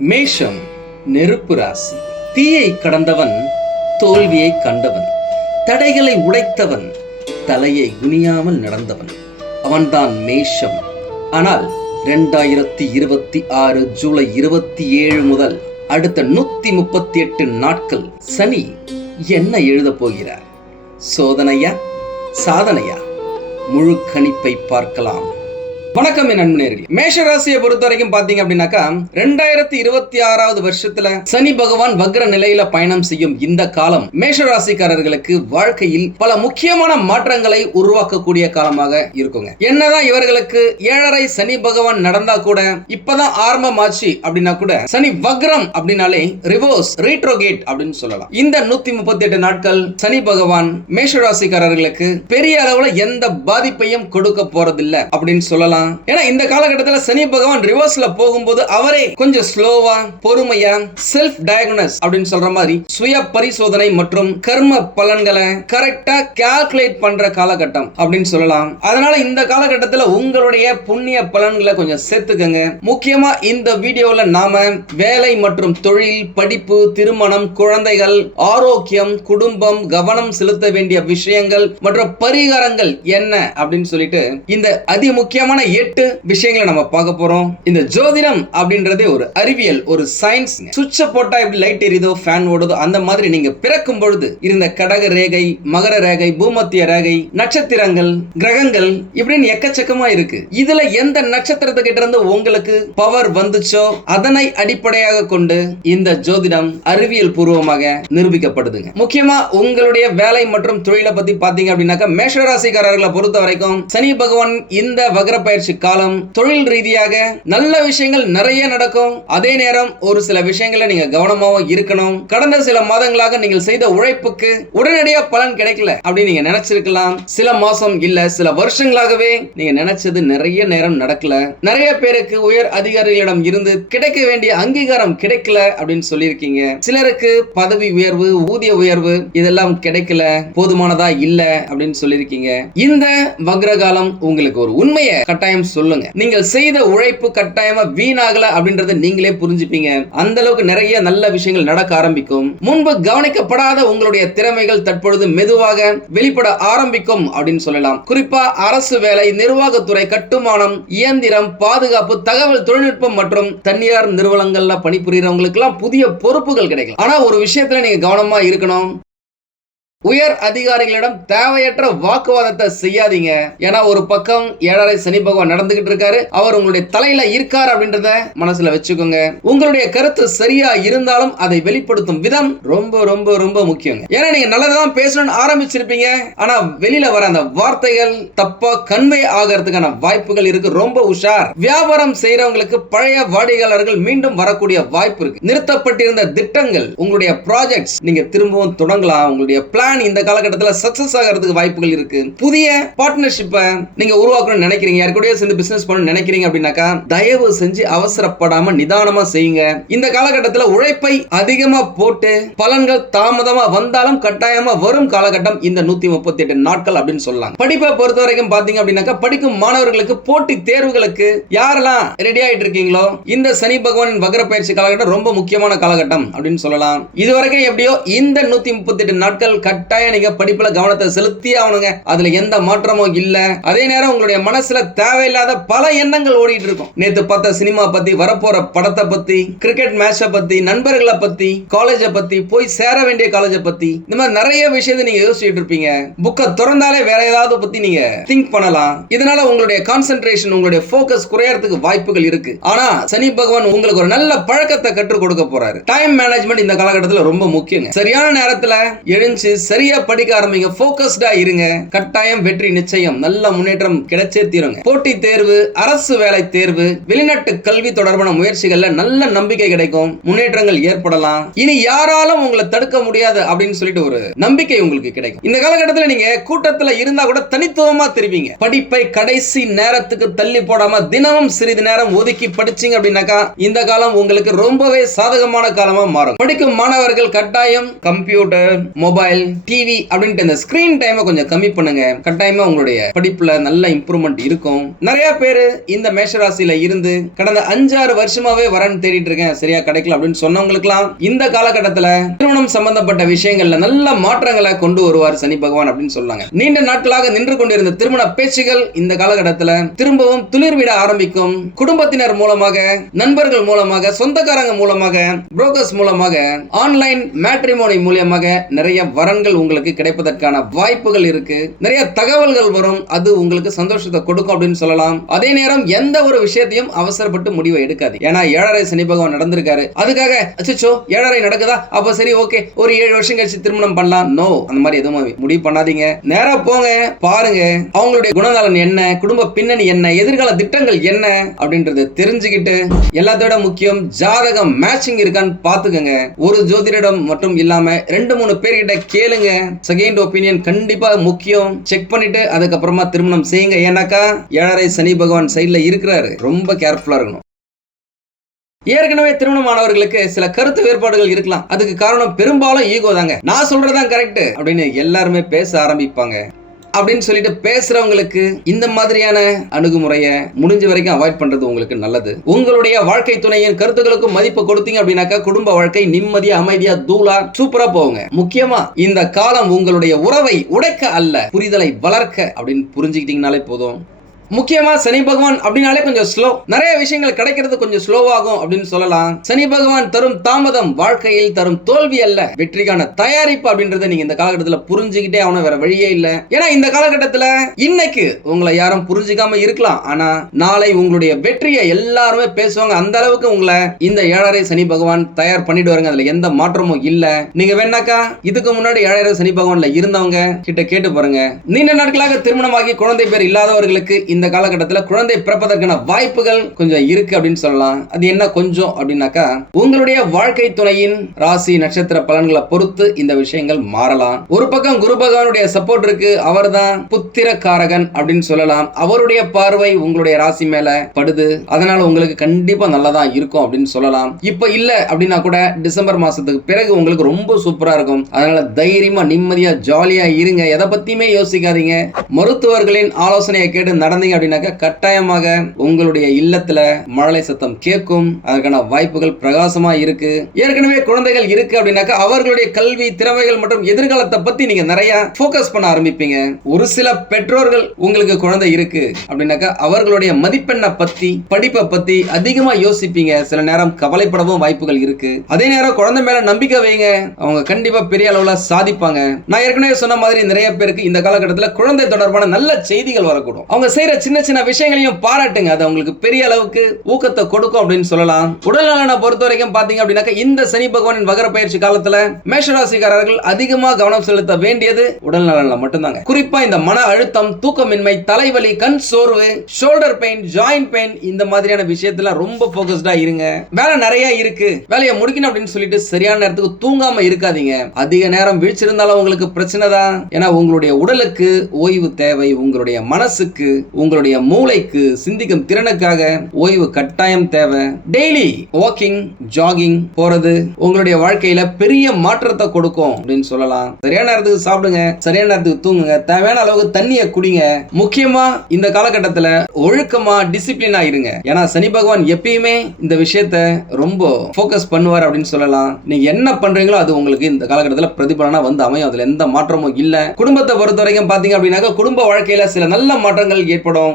மேஷம் நெருப்பு ராசி. தீயை கடந்தவன் தோல்வியை கண்டவன், தடைகளை உடைத்தவன், தலையை குனியாமல் நடந்தவன், அவன்தான் மேஷம். ஆனால் 2026 ஜூலை 27 முதல் அடுத்த 138 நாட்கள் சனி என்ன எழுதப் போகிறார்? சோதனையா சாதனையா? முழு கணிப்பை பார்க்கலாம். வணக்கம் என் நண்பர்களே. மேஷ ராசியை பொறுத்த வரைக்கும் பாத்தீங்க அப்படின்னாக்கா 2026 வருஷத்துல சனி பகவான் வக்ர நிலையில பயணம் செய்யும் இந்த காலம் மேஷ ராசிக்காரர்களுக்கு வாழ்க்கையில் பல முக்கியமான மாற்றங்களை உருவாக்கக்கூடிய காலமாக இருக்குங்க. என்னதான் இவர்களுக்கு 7.5 சனி பகவான் நடந்தா கூட இப்பதான் ஆரம்பமாச்சு அப்படின்னா கூட சனி வக்ரம் அப்படின்னாலே ரிவர்ஸ் ரீட்ரோகேட் அப்படின்னு சொல்லலாம். இந்த 138 நாட்கள் சனி பகவான் மேஷ ராசிக்காரர்களுக்கு பெரிய அளவுல எந்த பாதிப்பையும் கொடுக்க போறதில்லை அப்படின்னு சொல்லலாம். ஏன்னா இந்த காலகட்டத்தில் சனி பகவான் ரிவர்ஸ்ல போகும்போது அவரே கொஞ்சம் ஸ்லோவா பொறுமையா செல்ஃப் டயக்னோஸ் அப்படின்னு சொல்ற மாதிரி சுய பரிசோதனை மற்றும் கர்ம பலன்களை கரெக்டா கால்குலேட் பண்ற காலகட்டம் அப்படின்னு சொல்லலாம். அதனால இந்த காலகட்டத்தில் உங்களுடைய புண்ணிய பலன்களை கொஞ்சம் சேர்த்துக்கங்க. முக்கியமா இந்த வீடியோல நாம வேலை மற்றும் தொழில், படிப்பு, திருமணம், குழந்தைகள், ஆரோக்கியம், குடும்பம், கவனம் செலுத்த வேண்டிய விஷயங்கள் மற்றும் பரிகாரங்கள் என்ன அப்படின்னு சொல்லிட்டு இந்த அதி முக்கியமான 8 விஷயங்களை நம்ம பார்க்க போறோம். இந்த ஜோதிடம் அப்படின்றதே ஒரு அறிவியல், ஒரு சயின்ஸ். சுவிட்ச போட்டா எப்படி லைட் எரியுதோ, ஃபேன் ஓடுதோ, அந்த மாதிரி நீங்க பிறக்கும் பொழுது இருந்த கடக ரேகை, மகர ரேகை, பூமத்திய ரேகை, நட்சத்திரங்கள், கிரகங்கள் இப்படின்னு எக்கச்சக்கமா இருக்கு. இதுல எந்த நட்சத்திரத்துக்கிட்ட இருந்து உங்களுக்கு பவர் வந்துச்சோ அதனை அடிப்படையாக கொண்டு இந்த ஜோதிடம் அறிவியல் பூர்வமாக நிரூபிக்கப்படுதுங்க. முக்கியமா உங்களுடைய வேலை மற்றும் தொழிலை பத்தி பாத்தீங்க அப்படின்னாக்கா மேஷராசிக்காரர்களை பொறுத்த வரைக்கும் சனி பகவான் இந்த வக்ர பயிற்சி காலம் தொழில் ரீதியாக நல்ல விஷயங்கள் நிறைய நடக்கும். அதே நேரம் ஒரு சில விஷயங்களை நீங்க கவனமாவும் இருக்கணும். கடந்த சில மாதங்களாக நீங்கள் செய்த உழைப்புக்கு உடனடியா பலன் கிடைக்கல அப்படின்னு நீங்க நினைச்சிருக்கலாம். சில மாசம் இல்ல சில வருஷங்களாகவே நீங்க நினைச்சது நிறைய நேரம் நடக்கல. நிறைய பேருக்கு உயர் அதிகாரிகளிடம் இருந்து கிடைக்க வேண்டிய அங்கீகாரம் கிடைக்கல அப்படின்னு சொல்லியிருக்கீங்க. சிலருக்கு பதவி உயர்வு, ஊதிய உயர்வு இதெல்லாம் கிடைக்கல, போதுமானதா இல்ல அப்படின்னு சொல்லியிருக்கீங்க. இந்த வக்ரகாலம் உங்களுக்கு ஒரு உண்மையை கட்டாயம் சொல்லுங்க. நீங்கள் செய்த உழைப்பு கட்டாயமா வீணாகல அப்படின்றத நீங்களே புரிஞ்சுப்பீங்க. அந்த அளவுக்கு நிறைய நல்ல விஷயங்கள் நடக்க ஆரம்பிக்கும். முன்பு கவனிக்கப்படாத உங்களுடைய திறமைகள் தற்பொழுது மெதுவாக வெளிப்பட ஆரம்பிக்கும் அப்படின்னு சொல்லலாம். குறிப்பா அரசு வேலை, நிர்வாகத்துறை, கட்டுமானம், இயந்திரம், பாதுகாப்பு, தகவல் தொழில்நுட்பம் மற்றும் தனியார் நிறுவனங்கள்ல பணிபுரியறவங்களுக்கு எல்லாம் புதிய பொறுப்புகள் கிடைக்கும். ஆனா ஒரு விஷயத்துல நீங்க கவனமா இருக்கணும். உயர் அதிகாரிகளிடம் தேவையற்ற வாக்குவாதத்தை செய்யாதீங்க. ஏன்னா ஒரு பக்கம் 7.5 சனி பகவான் நடந்துகிட்டு இருக்காரு, அவர் உங்களுடைய தலையில இருக்காரு அப்படின்றத மனசுல வச்சுக்கோங்க. உங்களுடைய கருத்து சரியா இருந்தாலும் அதை வெளிப்படுத்தும் விதம் ரொம்ப ரொம்ப ரொம்ப முக்கியம். ஏன்னா நீங்க நல்லதான் பேசணும்னு ஆரம்பிச்சிருப்பீங்க, ஆனா வெளியில வர அந்த வார்த்தைகள் தப்பா கன்வே ஆகிறதுக்கான வாய்ப்புகள் இருக்கு. ரொம்ப உஷார். வியாபாரம் செய்யறவங்களுக்கு பழைய வாடிக்கையாளர்கள் மீண்டும் வரக்கூடிய வாய்ப்பு இருக்கு. நிறுத்தப்பட்டிருந்த திட்டங்கள், உங்களுடைய ப்ராஜெக்ட்ஸ் நீங்க திரும்பவும் தொடங்கலாம். உங்களுடைய பிளான் இந்த காலகட்டத்தில் சக்சஸ் ஆகிறதுக்கு வாய்ப்புகள் இருக்கு. புதிய பார்ட்னர்ஷிப்பை நீங்க உருவாக்கணும்னு நினைக்கிறீங்க, யார் கூடயே சேர்ந்து பிசினஸ் பண்ணணும்னு நினைக்கிறீங்க அப்படின்னாக்கா தயவு செஞ்சு அவசரப்படாம நிதானமா செய்யுங்க. இந்த காலகட்டத்தில் உழைப்பை அதிகமா போட்டு பலன்கள் தாமதமா வந்தாலும் கட்டாயமா வரும் காலகட்டம் இந்த 138 நாட்கள் அப்படின்னு சொல்லலாம். படிப்பை பொறுத்த வரைக்கும் பாத்தீங்க அப்படின்னாக்கா படிக்கும் மாணவர்களுக்கு போட்டி தேர்வுகளுக்கு யாரெல்லாம் ரெடி ஆயிட்டு இருக்கீங்களோ இந்த சனி பகவானின் வக்ர பயிற்சி காலகட்டம் ரொம்ப முக்கியமான காலகட்டம் அப்படின்னு சொல்லலாம். இதுவரைக்கும் எப்படியோ இந்த 138 நாட்கள் கட்டாயம் நீங்க படிப்புல கவனத்தை செலுத்தி ஆகணுங்க. அதுல எந்த மாற்றமும் இல்ல. அதே நேரம் உங்களுடைய மனசுல தேவையில்லாத பல எண்ணங்கள் ஓடிட்டு இருக்கும். நேத்து பார்த்த சினிமா பத்தி, வரப்போற படத்தை பத்தி, கிரிக்கெட் மேட்சை பத்தி, நண்பர்களை பத்தி, காலேஜை பத்தி, போய் சேர வேண்டிய காலேஜை பத்தி, இந்த மாதிரி நிறைய விஷயத்தை நீங்க யோசிச்சுட்டு இருப்பீங்க. புக்கை திறந்தாலே வேற ஏதாவது பத்தி நீங்க திங்க் பண்ணலாம். இதனால உங்களுடைய கான்சென்ட்ரேஷன், உங்களுடைய போக்கஸ் குறையறதுக்கு வாய்ப்புகள் இருக்கு. ஆனா சனி பகவான் உங்களுக்கு ஒரு நல்ல பழக்கத்தை கற்றுக் கொடுக்க போறாரு. டைம் மேனேஜ்மெண்ட் இந்த காலகட்டத்தில் ரொம்ப முக்கியம். சரியான நேரத்துல எழுந்து சரியா படிக்க ஆரம்பிங்க. போக்கஸ்டா இருங்க. கட்டாயம் வெற்றி நிச்சயம். நல்ல முன்னேற்றம் கிடைச்சே தீருங்க. போட்டி தேர்வு, அரசு வேலை தேர்வு, வெளிநாட்டு கல்வி தொடர்பான முயற்சிகள்ல நல்ல நம்பிக்கை கிடைக்கும். முன்னேற்றங்கள் ஏற்படலாம். இனி யாராலும் உங்களை தடுக்க முடியாது அப்படின்னு சொல்லிட்டு ஒரு நம்பிக்கை உங்களுக்கு கிடைக்கும். இந்த காலகட்டத்தில் நீங்க கூட்டத்துல இருந்தா கூட தனித்துவமா தெரிவிங்க. படிப்பை கடைசி நேரத்துக்கு தள்ளி போடாம தினமும் சிறிது நேரம் ஒதுக்கி படிச்சீங்க அப்படின்னாக்கா இந்த காலம் உங்களுக்கு ரொம்பவே சாதகமான காலமா மாறும். படிக்கும் மாணவர்கள் கட்டாயம் கம்ப்யூட்டர், மொபைல், டிவி அப்படின்ட்டு இந்த ஸ்கிரீன் டைமை கொஞ்சம் கம்மி பண்ணுங்க. கட்டாயமா உங்களுடைய படிப்புல நல்ல இம்ப்ரூவ்மெண்ட் இருக்கும். நிறைய பேரு இந்த மேஷராசியில இருந்து கடந்த 5-6 வருஷமாவே வரன் தேடிட்டு இருக்கேன், சரியா கிடைக்கல அப்படின்னு சொன்னவங்களுக்குலாம் இந்த காலகட்டத்துல திருமணம் சம்பந்தப்பட்ட விஷயங்கள்ல நல்ல மாற்றங்களை கொண்டு வருவார் சனி பகவான் அப்படின்னு சொல்லாங்க. நீண்ட நாட்களாக நின்று கொண்டிருந்த திருமண பேச்சுகள் இந்த காலகட்டத்துல திரும்பவும் துளிர்விட ஆரம்பிக்கும். குடும்பத்தினர் மூலமாக, நண்பர்கள் மூலமாக, சொந்தக்காரங்க மூலமாக, புரோக்கர்ஸ் மூலமாக, ஆன்லைன் மேட்ரிமோனி மூலமாக நிறைய வரன்கள் உங்களுக்கு கிடைப்பதற்கான வாய்ப்புகள் இருக்கு. நிறைய தகவல்கள் வரும், அது உங்களுக்கு சந்தோஷத்தை கொடுக்கும் அப்படின்னு சொல்லலாம். அதே நேரம் எந்த ஒரு விஷயத்தையும் அவசரப்பட்டு முடிவை எடுக்காது. ஏன்னா 7.5 சனி பகவான் நடந்திருக்காரு, அதுக்காக அச்சோ 7.5 நடக்குதா அப்ப சரி ஓகே ஒரு 7 வருஷம் கழிச்சு திருமணம் பண்ணலாம், நோ, அந்த மாதிரி எதுவும் முடிவு பண்ணாதீங்க. நேரா போங்க, பாருங்க அவங்களுடைய குணநலன் என்ன, குடும்ப பின்னணி என்ன, எதிர்கால திட்டங்கள் என்ன அப்படின்றத தெரிஞ்சுக்கிட்டு எல்லாத்தோட முக்கியம் ஜாதகம் மேட்சிங் இருக்கான்னு பாத்துக்கங்க. ஒரு ஜோதிடரிடம் மட்டும் இல்லாம 2-3 பேர்கிட்ட கேளுங்க. செகண்ட் ஒப்பீனியன் கண்டிப்பா முக்கியம். செக் பண்ணிட்டு அதுக்கப்புறமா திருமணம் செய்யுங்க. ஏன்னாக்கா 7.5 சனி பகவான் சைட்ல இருக்கிறாரு, ரொம்ப கேர்ஃபுல்லா இருக்கணும். ஏற்கனவே திருமணமானவர்களுக்கு சில கருத்து வேறுபாடுகள் இருக்கலாம். அதுக்கு காரணம் பெரும்பாலும் ஈகோ தாங்க. நான் சொல்றதுதான் கரெக்ட் அப்படின்னு எல்லாருமே பேச ஆரம்பிப்பாங்க. அப்படின்னு சொல்லிட்டு பேசுறவங்களுக்கு இந்த மாதிரியான அணுகுமுறையை முடிஞ்ச வரைக்கும் அவாய்ட் பண்றது உங்களுக்கு நல்லது. உங்களுடைய வாழ்க்கை துணையின் கருத்துக்களுக்கும் மதிப்பு கொடுத்தீங்க அப்படின்னாக்கா குடும்ப வாழ்க்கை நிம்மதியா, அமைதியா, தூளா, சூப்பரா போகுங்க. முக்கியமா இந்த காலம் உங்களுடைய உறவை உடைக்க அல்ல, புரிதலை வளர்க்க அப்படின்னு புரிஞ்சுக்கிட்டீங்கனாலே போதும். முக்கியமா சனி பகவான் அப்படின்னாலே கொஞ்சம் ஸ்லோ, நிறைய விஷயங்கள் கிடைக்கிறது கொஞ்சம் ஸ்லோவாகும் அப்படின்னு சொல்லலாம். சனி பகவான் தரும் தாமதம் வாழ்க்கையில் தரும் தோல்வி அல்ல, வெற்றிக்கான தயாரிப்பு அப்படின்றத நீங்க இந்த காலகட்டத்தில் புரிஞ்சுக்கிட்டே ஆகணும், வேற வழியே இல்ல. ஏன்னா இந்த காலகட்டத்தில் இன்னைக்கு உங்களை யாரும் புரிஞ்சுக்காம இருக்கலாம், ஆனா நாளை உங்களுடைய வெற்றியை எல்லாருமே பேசுவாங்க. அந்த அளவுக்கு உங்களை இந்த 7.5 சனி பகவான் தயார் பண்ணிட்டு வருங்க, அதுல எந்த மாற்றமும் இல்ல. நீங்க வேணாக்கா இதுக்கு முன்னாடி 7.5 சனி பகவான்ல இருந்தவங்க கிட்ட கேட்டு பாருங்க. நீண்ட நாட்களாக திருமணமாகி குழந்தை பேர் இல்லாதவர்களுக்கு இந்த காலகட்டத்தில் குழந்தை பிறப்பதற்கான வாய்ப்புகள் கொஞ்சம் இருக்கு அப்படின்னு சொல்லலாம். அது என்ன கொஞ்சம் அப்படின்னாக்கா உங்களுடைய வாழ்க்கை துணையின் ராசி நட்சத்திர பலன்களை பொறுத்து இந்த விஷயங்கள் மாறலாம். ஒரு பக்கம் குரு பகவானுடைய சப்போர்ட் இருக்கு, அவர்தான் புத்திரகாரகன் அப்படின்னு சொல்லலாம். அவருடைய பார்வை உங்களுடைய ராசி மேல படுது, அதனால உங்களுக்கு கண்டிப்பா நல்லதா இருக்கும் அப்படின்னு சொல்லலாம். இப்ப இல்ல அப்படின்னா கூட டிசம்பர் மாசத்துக்கு பிறகு உங்களுக்கு ரொம்ப சூப்பரா இருக்கும். அதனால தைரியமா நிம்மதியா ஜாலியா இருங்க, எதை பத்தியுமே யோசிக்காதீங்க. மருத்துவர்களின் ஆலோசனையை கேட்டு நடந்தீங்க அப்படின்னாக்க கட்டாயமாக உங்களுடைய இல்லத்துல மழலை சத்தம் கேட்கும். அதற்கான வாய்ப்புகள் பிரகாசமா இருக்கு. ஏற்கனவே குழந்தைகள் இருக்கு அப்படின்னாக்க அவர்களுடைய கல்வி திறமைகள் மற்றும் எதிர்காலத்தை பத்தி நீங்க நிறைய போக்கஸ் பண்ண ஆரம்பிப்பீங்க. ஒரு சில பெற்றோர்கள் உங்களுக்கு குழந்தை இருக்கு அப்படின்னாக்க அவர்களுடைய மதிப்பெண்ணை பத்தி, படிப்பை பத்தி அதிகமா யோசிப்பீங்க. சில நேரம் கவலைப்படவும் வாய்ப்புகள் இருக்கு. அதே நேரம் குழந்தை மேல நம்பிக்கை வைங்க, அவங்க கண்டிப்பா பெரிய அளவுல சாதிப்பாங்க. நான் ஏற்கனவே சொன்ன மாதிரி நிறைய பேருக்கு இந்த காலகட்டத்தில் குழந்தை தொடர்பான நல்ல செய்திகள் வரக்கூடும். அவங்க செய்யற சின்ன சின்ன விஷயங்களையும் பாராட்டுங்க, அது உங்களுக்கு பெரிய அளவுக்கு ஊக்கத்தை கொடுக்கும் அப்படின்னு சொல்லலாம். உடல் நலனை பொறுத்த வரைக்கும் பாத்தீங்க அப்படின்னாக்க இந்த சனி பகவானின் வக்ர பயிற்சி காலத்துல மேஷராசிக்காரர்கள் அதிகமா கவனம் செலுத்த வேண்டியது உடல் நலன்ல மட்டும்தாங்க. குறிப்பா இந்த மன அழுத்தம், தூக்கமின்மை, தலைவலி, கண் சோர்வு, ஷோல்டர் பெயின், ஜாயிண்ட் பெயின், இந்த மாதிரியான விஷயத்துல ரொம்ப போக்கஸ்டா இருங்க. வேலை நிறைய இருக்கு, வேலையை முடிக்கணும் அப்படின்னு சொல்லிட்டு சரியான நேரத்துக்கு தூங்காம இருக்காதீங்க. அதிக நேரம் வீழ்ச்சிருந்தாலும் உங்களுக்கு பிரச்சனை தான். ஏன்னா உங்களுடைய உடலுக்கு ஓய்வு தேவை, உங்களுடைய மனசுக்கு, உங்களுடைய மூளைக்கு, சிந்திக்கும் திறனுக்காக ஓய்வு கட்டாயம் தேவை. டெய்லி வாக்கிங், ஜாகிங் போறது உங்களுடைய வாழ்க்கையில பெரிய மாற்றத்தை கொடுக்கும் அப்படின்னு சொல்லலாம். சரியான நேரத்துக்கு சாப்பிடுங்க, சரியான நேரத்துக்கு தூங்குங்க, தேவையான அளவுக்கு தண்ணியை குடிங்க. முக்கியமா இந்த காலகட்டத்தில் ஒழுக்கமா, டிசிப்ளினா இருங்க. ஏன்னா சனி பகவான் எப்பயுமே இந்த விஷயத்தை ரொம்ப போக்கஸ் பண்ணுவார் அப்படின்னு சொல்லலாம். நீங்க என்ன பண்றீங்களோ அது உங்களுக்கு இந்த காலகட்டத்தில் பிரதிபலனா வந்து அமையும், அதுல எந்த மாற்றமும் இல்ல. குடும்பத்தை பொறுத்த வரைக்கும் பாத்தீங்க அப்படின்னாக்க குடும்ப வாழ்க்கையில சில நல்ல மாற்றங்கள் ஏற்படும்.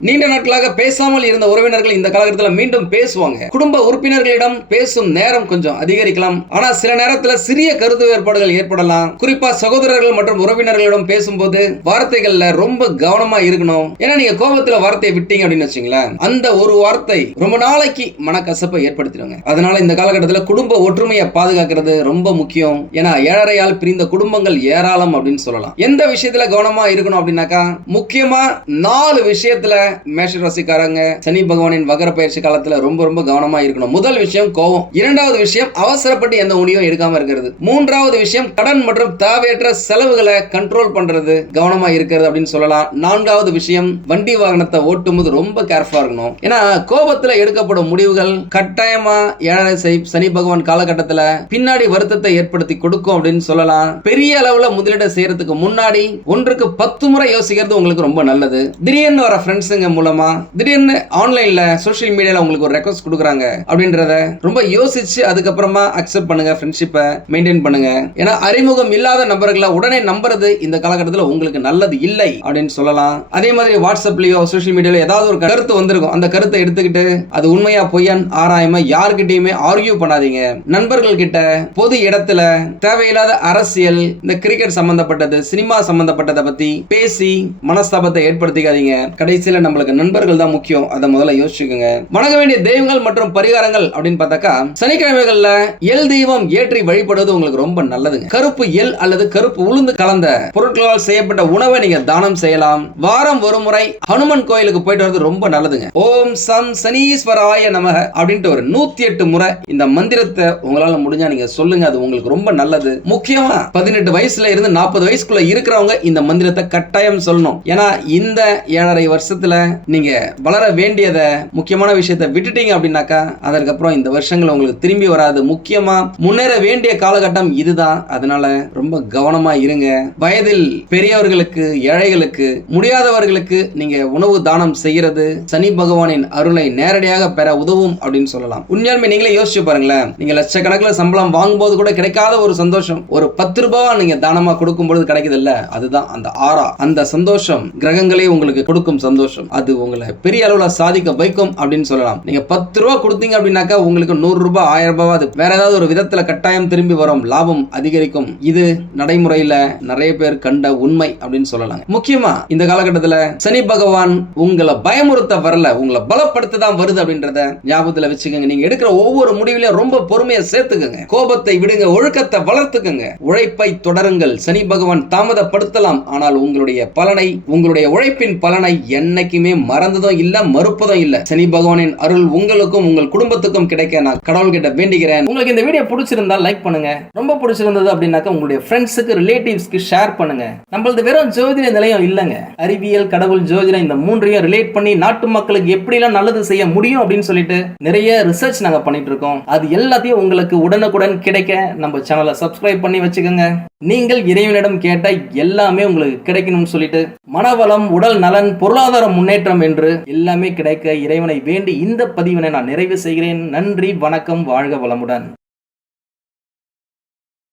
நீண்ட நாட்களாக பேசாமல் இருந்த உறவினர்கள் இந்த காலகட்டத்தில் மீண்டும் பேசுவாங்க. குடும்ப உறுப்பினர்களிடம் பேசும் நேரம் கொஞ்சம் அதிகரிக்கலாம். ஆனா சில நேரத்தில் சிறிய கருத்து வேறுபாடுகள் ஏற்படலாம். குறிப்பா சகோதரர்கள் மற்றும் உறவினர்களிடம் பேசும்போது வார்த்தைகள்ல ரொம்ப கவனமா இருக்கணும். ஏன்னா நீங்க கோபத்துல வார்த்தையை விட்டீங்க அப்படின்னு வச்சுங்களேன், அந்த ஒரு வார்த்தை ரொம்ப நாளைக்கு மனக்கசப்பை ஏற்படுத்திடுங்க. அதனால இந்த காலகட்டத்தில் குடும்ப ஒற்றுமையை பாதுகாக்கிறது ரொம்ப முக்கியம். ஏன்னா 7.5 பிரிந்த குடும்பங்கள் ஏராளம் அப்படின்னு சொல்லலாம். எந்த விஷயத்துல கவனமா இருக்கணும் அப்படின்னாக்கா முக்கியமா 4 விஷயத்துல மேஷ ராசிக்காரங்க சனி பகவானின் வக்ர பயிற்சி காலத்துல ரொம்ப ரொம்ப கவனமா இருக்கணும். முதல் விஷயம் கோபம், இரண்டாவது விஷயம் அவசரப்பட்டு எந்த முடிவும் எடுக்காம இருக்கிறது, மூன்றாவது விஷயம் கடன் மற்றும் தேவையற்ற செலவுகளை கண்ட்ரோல் பண்றது, கவனமா இருக்கிறது அப்படின்னு சொல்லலாம். நான்காவது விஷயம் வண்டி வாகனத்தை ஓட்டும் போது ரொம்ப கேர்ஃபுல்லா இருக்கணும். ஏன்னா கோபத்துல எடுக்கப்படும் முடிவுகள் கட்டாயமா ஏழரை சனி பகவான் காலகட்டத்துல பின்னாடி வருத்தத்தை ஏற்படுத்தி கொடுக்கும் அப்படின்னு சொல்லலாம். பெரிய அளவுல முதலீடு செய்யறதுக்கு முன்னாடி ஒன்றுக்கு 10 முறை யோசிக்கிறது உங்களுக்கு ரொம்ப நல்லது. திடீர்னு வர ஃப்ரெண்ட்ஸுங்க மூலமா திடீர்னு ஆன்லைன்ல சோஷியல் மீடியால உங்களுக்கு ஒரு ரெக்வஸ்ட் கொடுக்குறாங்க அப்படின்றத ரொம்ப யோசிச்சு அதுக்கப்புறமா அக்செப்ட் பண்ணுங்க, ஃப்ரெண்ட்ஷிப்பை மெயின்டைன் பண்ணுங்க. ஏன்னா அறிமுகம் இல்லாத நபர்களை உடனே நம்புறது இந்த காலகட்டத்தில் உங்களுக்கு நல்லது இல்லை அப்படின்னு சொல்லலாம். அதே மாதிரி வாட்ஸ்அப்லயோ சோஷியல் மீடியால ஏதாவது ஒரு கருத்து வந்திருக்கும், அந்த கருத்தை எடுத்துக்கிட்டு அது உண்மையா பொய்யான் ஆராயாம யார்கிட்டயுமே ஆர்கியூ பண்ணாதீங்க. நண்பர்கள் கிட்ட பொது இடத்துல தேவையில்லாத அரசியல், இந்த கிரிக்கெட் சம்பந்தப்பட்டது, சினிமா சம்பந்தப்பட்டதை பத்தி பேசி மனஸ்தாபத்தை ஏற்படுத்திக்காதீங்க. கடைசியில நம்மளுக்கு நண்பர்கள் தான் முக்கியம், அதை முதல்ல யோசிச்சுக்கோங்க. வணங்க வேண்டிய தெய்வங்கள் மற்றும் பரிகாரங்கள் அப்படின்னு பார்த்தாக்கா சனிக்கிழமைகள்ல எல் தெய்வம் ஏற்றி வழிபடுவது உங்களுக்கு ரொம்ப நல்லதுங்க. கருப்பு எல் அல்லது கருப்பு உளுந்து கலந்த பொருட்களால் செய்யப்பட்ட உணவை நீங்க தானம் செய்யலாம். வாரம் ஒரு முறை ஹனுமன் கோயிலுக்கு போயிட்டு வரது ரொம்ப நல்லதுங்க. ஓம் சம் சனீஸ்வராய நமக அப்படின்ட்டு ஒரு 108 முறை இந்த மந்திரத்தை உங்களால முடிஞ்சா நீங்க சொல்லுங்க, அது உங்களுக்கு ரொம்ப நல்லது. முக்கியமா 18 வயசுல இருந்து 40 வயசுக்குள்ள இருக்கிறவங்க இந்த மந்திரத்தை கட்டாயம் சொல்லணும். ஏன்னா இந்த 7.5 வருஷத்துல நீங்க வளர வேண்டியத முக்கியமான விஷயத்தை விட்டுட்டீங்க அப்படின்னாக்கா அதற்கப்புறம் இந்த வருஷங்கள் உங்களுக்கு திரும்பி வராது. முக்கியமா முன்னேற வேண்டிய காலகட்டம் இதுதான். அதனால ரொம்ப கவனமா இருங்க. வயதில் பெரியவர்களுக்கு, ஏழைகளுக்கு, முடியாதவர்களுக்கு நீங்க உணவு தானம் செய்யறது சனி பகவானின் அருளை நேரடியாக பெற உதவும் அப்படின்னு சொல்லலாம். உண்மையாலுமே நீங்களே யோசிச்சு பாருங்களேன், நீங்க லட்சக்கணக்கில் சம்பளம் வாங்கும்போது கூட கிடைக்காத ஒரு சந்தோஷம் ஒரு 10 ரூபாய் நீங்க தானமா கொடுக்கும் பொழுது கிடைக்குது இல்ல, அதுதான் அந்த ஆரா. அந்த சந்தோஷம் கிரகங்களே உங்களுக்கு கொடுக்கும் சந்தோஷம். அது உங்களை பெரிய அளவுல சாதிக்க வைக்கும் அப்படின்னு சொல்லலாம். நீங்க 10 ரூபாய் கொடுத்தீங்க அப்படின்னாக்கா உங்களுக்கு 100 ரூபாய், 1000 ரூபாய் அது வேற ஏதாவது ஒரு விதத்துல கட்டாயம் திரும்பி வரும், லாபம் அதிகரிக்கும். இது நடைமுறையில நிறைய பேர் கண்ட உண்மை அப்படின்னு சொல்லலாம். முக்கியமா இந்த காலகட்டத்தில் சனி பகவான் உங்களை பயமுறுத்த வரல, உங்களை பலப்படுத்த தான் வருது அப்படின்றத ஞாபகத்துல வச்சுக்கோங்க. நீங்க எடுக்கிற ஒவ்வொரு முடிவிலையும் ரொம்ப பொறுமையை சேர்த்துக்கங்க. கோபத்தை விடுங்க, ஒழுக்கத்தை வளர்த்துக்கங்க, உழைப்பை தொடருங்கள். சனி பகவான் தாமதப்படுத்தலாம், ஆனால் உங்களுடைய பலனை, உங்களுடைய உழைப்பின் பலனை என்னைக்குமே மறந்ததும் இல்ல, மறுப்பதும் இல்ல. சனி பகவானின் அருள் உங்களுக்கும் உங்கள் குடும்பத்துக்கும் கிடைக்க நான் கடவுள் கிட்ட வேண்டிக்கிறேன். உங்களுக்கு இந்த வீடியோ பிடிச்சிருந்தா லைக் பண்ணுங்க, ரொம்ப பிடிச்சிருந்தது அப்படின்னாக்கா உங்களுடைய ஃப்ரெண்ட்ஸுக்கு, ரிலேட்டிவ்ஸ்க்கு ஷேர் பண்ணுங்க. நம்மளது வெறும் ஜோதிட நிலையம் இல்லங்க, அறிவியல், கடவுள், ஜோதிடம் இந்த மூன்றையும் ரிலேட் பண்ணி நாட்டு மக்களுக்கு எப்படிலாம் நல்லது செய்ய முடியும் அப்படின்னு சொல்லிட்டு நிறைய ரிசர்ச் நாங்க பண்ணிட்டு இருக்கோம். அது எல்லாத்தையும் உங்களுக்கு உடனுக்குடன் கிடைக்க நம்ம சேனலை சப்ஸ்கிரைப் பண்ணி வச்சுக்கோங்க. நீங்கள் இறைவனிடம் கேட்ட எல்லாமே உங்களுக்கு கிடைக்கணும்னு சொல்லிட்டு மனவளம், உடல் நலன், பொருளாதார முன்னேற்றம் என்று எல்லாமே கிடைக்க இறைவனை வேண்டி இந்த பதிவினை நான் நிறைவு செய்கிறேன். நன்றி, வணக்கம், வாழ்க வளமுடன்.